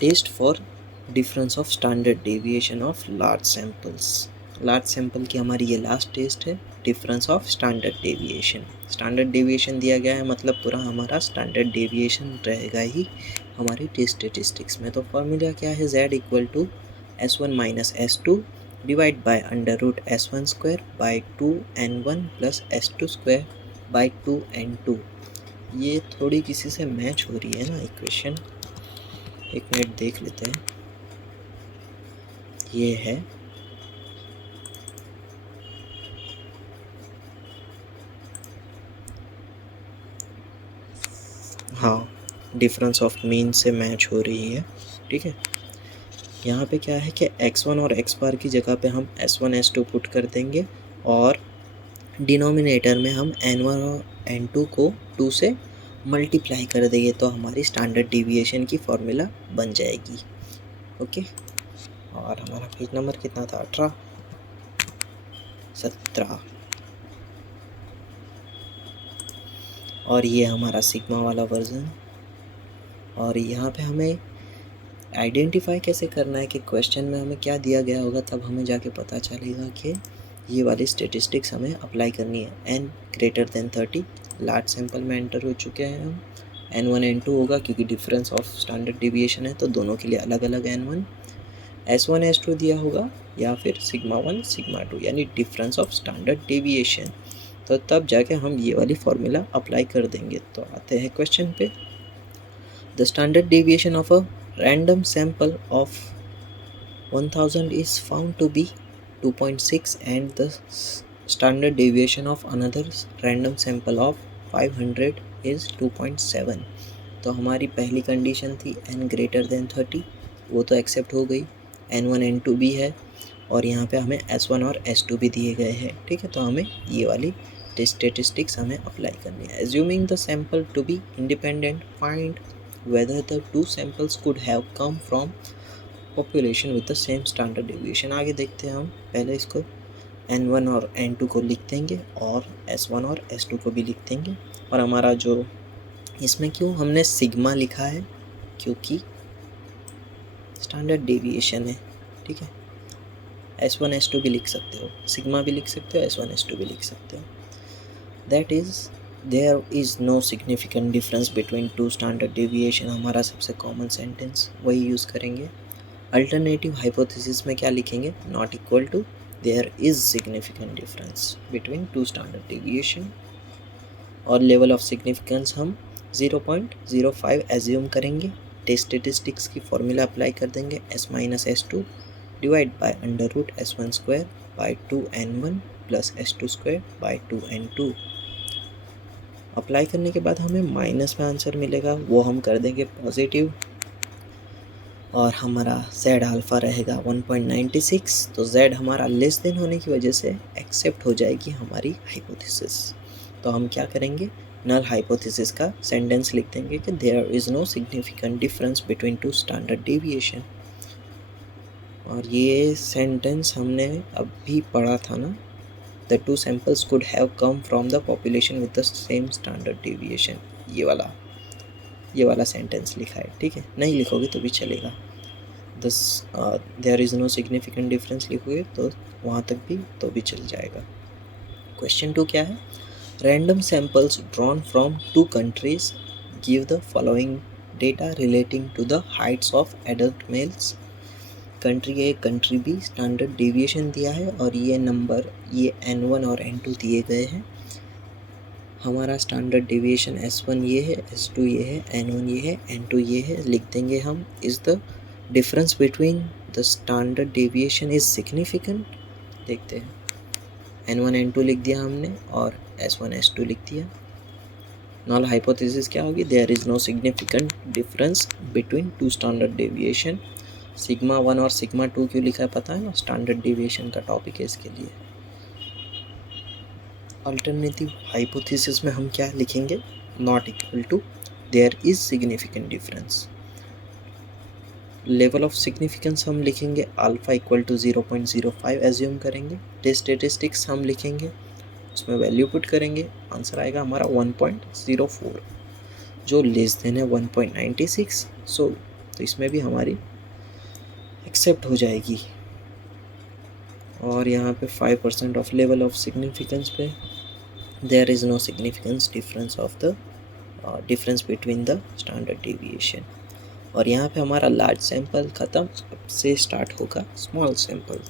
Test for difference of standard deviation of large samples. Large sample की हमारी ये last test है, difference of standard deviation. Standard deviation दिया गया है मतलब पूरा हमारा स्टैंडर्ड डेविएशन रहेगा ही हमारी टेस्ट स्टेटिस्टिक्स में। तो फॉर्मूला क्या है, z equal to s1 minus s2 divide by under root s1 square by 2n1 plus s2 square by 2n2। ये थोड़ी किसी से मैच हो रही है ना इक्वेशन, एक मिनट देख लेते हैं। ये है हाँ, डिफरेंस ऑफ मीन से मैच हो रही है। ठीक है, यहाँ पे क्या है कि x1 और x बार की जगह पे हम s1 s2 पुट कर देंगे और डिनोमिनेटर में हम n1 और n2 को 2 से मल्टीप्लाई कर देंगे तो हमारी स्टैंडर्ड डेविएशन की फॉर्मूला बन जाएगी। ओके, और हमारा पेज नंबर कितना था, 18 17। और ये हमारा सिग्मा वाला वर्जन। और यहाँ पे हमें आइडेंटिफाई कैसे करना है कि क्वेश्चन में हमें क्या दिया गया होगा, तब हमें जाके पता चलेगा कि ये वाली स्टेटिस्टिक्स हमें अप्लाई करनी है। n greater than 30 large sample में एंटर हो चुके हैं हम। n1 n2 होगा क्योंकि डिफरेंस ऑफ स्टैंडर्ड डेविएशन है तो दोनों के लिए अलग अलग n1 s1 s2 दिया होगा या फिर सिग्मा 1 सिग्मा 2 यानी डिफरेंस ऑफ स्टैंडर्ड डेविएशन। तो तब जाके हम ये वाली फॉर्मूला अप्लाई कर देंगे। तो आते हैं क्वेश्चन पे। The standard deviation of a random sample of 1000 is found to be 2.6 and the standard deviation of another random sample of 500 is 2.7। तो हमारी पहली कंडीशन थी n ग्रेटर देन 30, वो तो एक्सेप्ट हो गई। n1 n2 भी है और यहाँ पे हमें s1 और s2 भी दिए गए हैं। ठीक है, तो हमें ये वाली स्टेटिस्टिक्स हमें अप्लाई करनी है। Assuming the sample to be independent, find whether the two samples could have come from population with the same standard deviation। आगे देखते हैं हम, पहले इसको n1 और n2 को लिख देंगे और s1 और s2 को भी लिख देंगे। और हमारा जो इसमें क्यों हमने सिग्मा लिखा है, क्योंकि स्टैंडर्ड डेविएशन है। ठीक है, s1 s2 भी लिख सकते हो, सिग्मा भी लिख सकते हो, s1 s2 भी लिख सकते हो। That is there is no significant difference between two standard deviation, हमारा सबसे कॉमन सेंटेंस वही यूज़ करेंगे। अल्टरनेटिव हाइपोथेसिस में क्या लिखेंगे, not equal to there is significant difference between two standard deviation. और लेवल ऑफ सिग्निफिकेंस हम 0.05 एज्यूम करेंगे। टेस्ट स्टेटिस्टिक्स की फॉर्मूला अप्लाई कर देंगे, s minus s2 divide by under root s1 square by 2n1 plus s2 square by 2n2। Apply करने के बाद हमें माइनस में आंसर मिलेगा, वो हम कर देंगे पॉजिटिव और हमारा z अल्फ़ा रहेगा 1.96। तो z हमारा लेस देन होने की वजह से एक्सेप्ट हो जाएगी हमारी हाइपोथेसिस। तो हम क्या करेंगे, नल हाइपोथेसिस का सेंटेंस लिख देंगे कि there is no significant difference between two standard deviation. और ये सेंटेंस हमने अभी पढ़ा था ना, the two samples could have come from the population with the same standard deviation। ये वाला सेंटेंस लिखा है। ठीक है, नहीं लिखोगे तो भी चलेगा। Thus there is no significant difference लिखोगे तो वहाँ तक भी तो भी चल जाएगा। क्वेश्चन 2 क्या है, random samples drawn from 2 countries give the following data relating to the heights of adult males. Country A country B standard deviation दिया है और ये नंबर ये n1 और n2 दिए गए हैं। हमारा स्टैंडर्ड डेविएशन s1 ये है, s2 ये है, n1 ये है, n2 ये है। लिख देंगे हम, is the difference between the standard deviation is significant. देखते हैं, n1 n2 लिख दिया हमने और s1 s2 लिख दिया। नॉल हाइपोथेसिस क्या होगी, there is no significant difference between two standard deviation. Sigma 1 और सिग्मा 2 क्यों लिखा है पता है ना, स्टैंडर्ड डेविएशन का टॉपिक है इसके लिए। अल्टरनेटिव हाइपोथेसिस में हम क्या लिखेंगे, not equal to there is significant difference. Level of significance हम लिखेंगे अल्फा इक्वल टू 0.05 एज्यूम करेंगे। टेस्ट स्टेटिस्टिक्स हम लिखेंगे, उसमें वैल्यू पुट करेंगे, आंसर आएगा हमारा 1.04 जो लेस देन है 1.96। सो तो इसमें भी हमारी एक्सेप्ट हो जाएगी। और यहाँ पे 5% ऑफ लेवल ऑफ सिग्निफिकेंस पे there is no significance difference of the difference between the standard deviation. और यहाँ पे हमारा लार्ज सैंपल ख़त्म, अब से स्टार्ट होगा स्मॉल सैंपल।